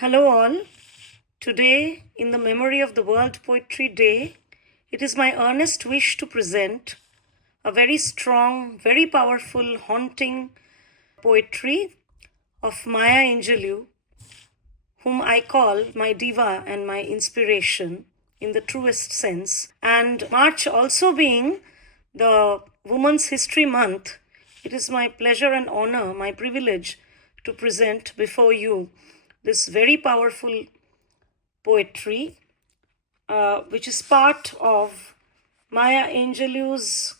Hello, all. Today, in the memory of the World Poetry Day, it is my earnest wish to present a very strong, very powerful, haunting poetry of Maya Angelou, whom I call my diva and my inspiration in the truest sense. And March also being the Women's History Month, it is my pleasure and honor, my privilege to present before you this very powerful poetry, which is part of Maya Angelou's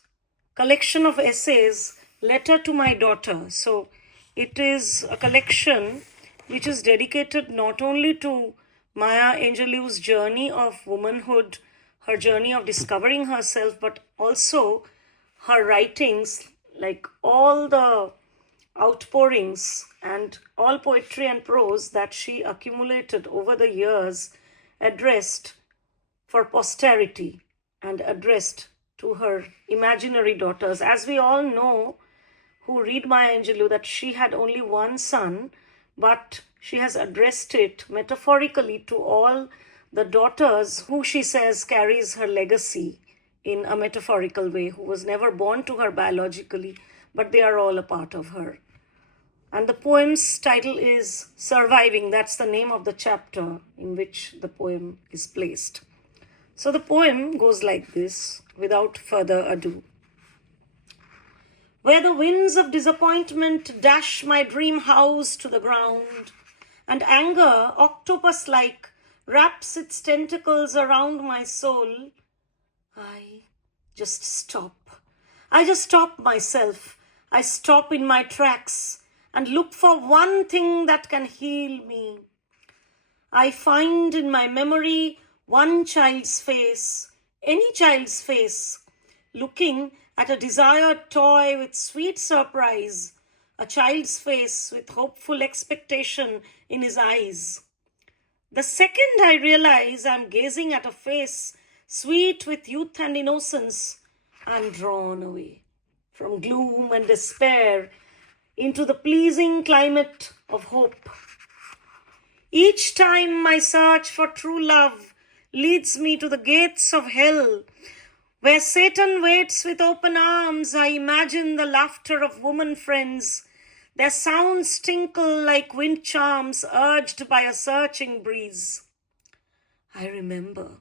collection of essays, Letter to My Daughter. So it is a collection which is dedicated not only to Maya Angelou's journey of womanhood, her journey of discovering herself, but also her writings, like all the outpourings and all poetry and prose that she accumulated over the years, addressed for posterity and addressed to her imaginary daughters. As we all know, who read Maya Angelou, that she had only one son, but she has addressed it metaphorically to all the daughters who she says carries her legacy in a metaphorical way, who was never born to her biologically, but they are all a part of her. And the poem's title is Surviving. That's the name of the chapter in which the poem is placed. So the poem goes like this, without further ado. Where the winds of disappointment dash my dream house to the ground, and anger, octopus-like, wraps its tentacles around my soul, I just stop. I just stop myself. I stop in my tracks and look for one thing that can heal me. I find in my memory one child's face, any child's face, looking at a desired toy with sweet surprise, a child's face with hopeful expectation in his eyes. The second I realize I'm gazing at a face sweet with youth and innocence, I'm drawn away from gloom and despair into the pleasing climate of hope. Each time my search for true love leads me to the gates of hell, where Satan waits with open arms, I imagine the laughter of woman friends. Their sounds tinkle like wind charms urged by a searching breeze. I remember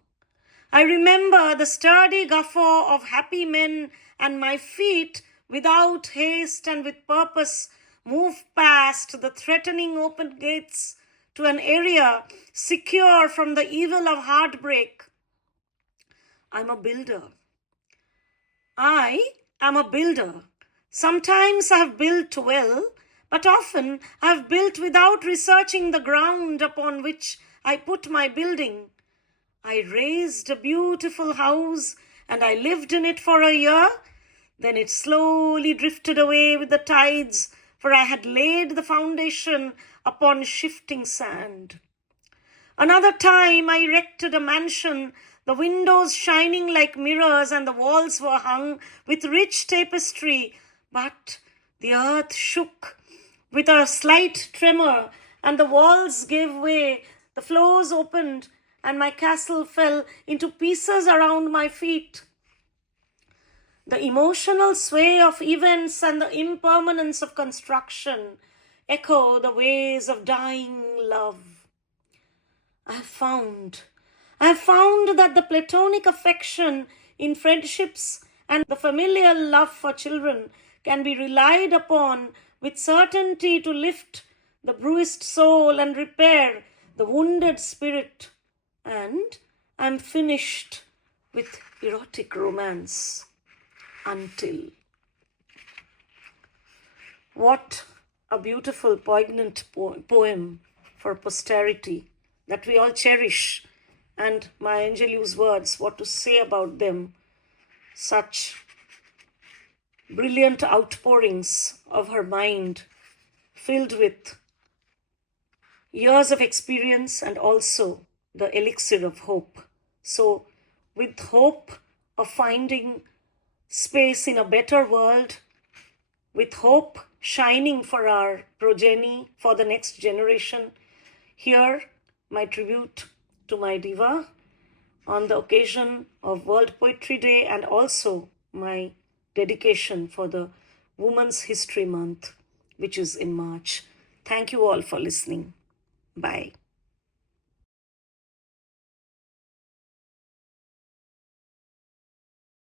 the sturdy guffaw of happy men, and my feet, without haste and with purpose, move past the threatening open gates to an area secure from the evil of heartbreak. I'm a builder. I am a builder. Sometimes I have built well, but often I have built without researching the ground upon which I put my building. I raised a beautiful house and I lived in it for a year. Then it slowly drifted away with the tides, for I had laid the foundation upon shifting sand. Another time I erected a mansion, the windows shining like mirrors and the walls were hung with rich tapestry. But the earth shook with a slight tremor and the walls gave way, the floors opened and my castle fell into pieces around my feet. The emotional sway of events and the impermanence of construction echo the ways of dying love. I have found that the platonic affection in friendships and the familial love for children can be relied upon with certainty to lift the bruised soul and repair the wounded spirit. And I'm finished with erotic romance until. What a beautiful, poignant poem for posterity that we all cherish. And Maya Angelou's words, what to say about them, such brilliant outpourings of her mind filled with years of experience and also the elixir of hope. So with hope of finding space in a better world, with hope shining for our progeny, for the next generation, Here, my tribute to my diva on the occasion of World Poetry Day, and also my dedication for the Women's History Month, which is in March. Thank you all for listening. Bye.